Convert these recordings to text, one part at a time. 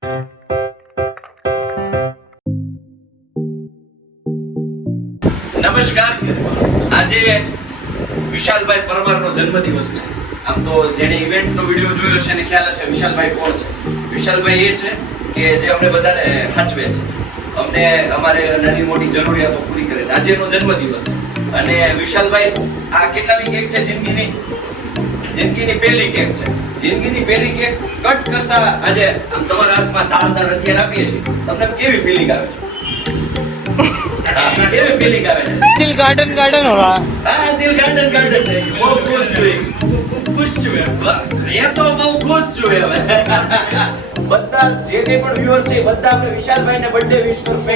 નમસ્કાર. આજે વિશાલભાઈ પરમારનો જન્મદિવસ છે. આમ તો જેણે ઇવેન્ટનો વિડીયો જોયો છે એને ખ્યાલ હશે વિશાલભાઈ કોણ છે. વિશાલભાઈ એ છે કે જે અમને બધાને સાચવે છે, અમને અમારે નાની મોટી જરૂરિયાતો પૂરી કરે છે. આજે એનો જન્મદિવસ છે અને વિશાલભાઈ આ કેટલામી કેક છે જિંદગીની પહેલી કેક છે. જિંદગીની પહેલી કેક કટ કરતા આજે આમ તમારા હાથમાં ધારદાર હથિયાર આપીએ છીએ. તમને કેવી ફીલિંગ આવે છે? કેવી ફીલિંગ આવે છે? दिल गार्डन गार्डन हो रहा હા, દિલ ગાર્ડન ગાર્ડન થઈ ગયું. બહુ ખુશ છું. ખુશ છું એ તો બહુ ખુશ છું હવે. બધા જે કંઈ પણ વ્યુઅર્સ છે બધા આપણે વિશાલભાઈને બર્થડે વિશ કરશું.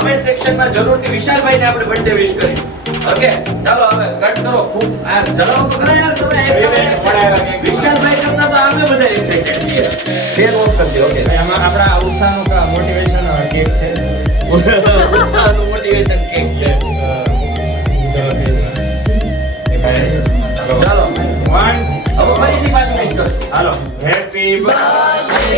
કમેન્ટ સેક્શનમાં જરૂરથી વિશાલભાઈને આપણે બર્થડે વિશ કરીશું. ઓકે, ચાલો હવે કટ કરો. ખૂબ આ જણાવો તો ખરા યાર તમે વિશાલભાઈ કરતા તો અમે બધા એક્સાઇટેડ છીએ. બે નોટ કરજો. ઓકે, આમાં આપણા ઉત્સાહનું મોટિવેશન કેક છે. ઉત્સાહનું મોટિવેશન કેક છે. ચાલો વન હવે ફરીથી પાછું વિશ કરશું. હાલો હેપી બર્થડે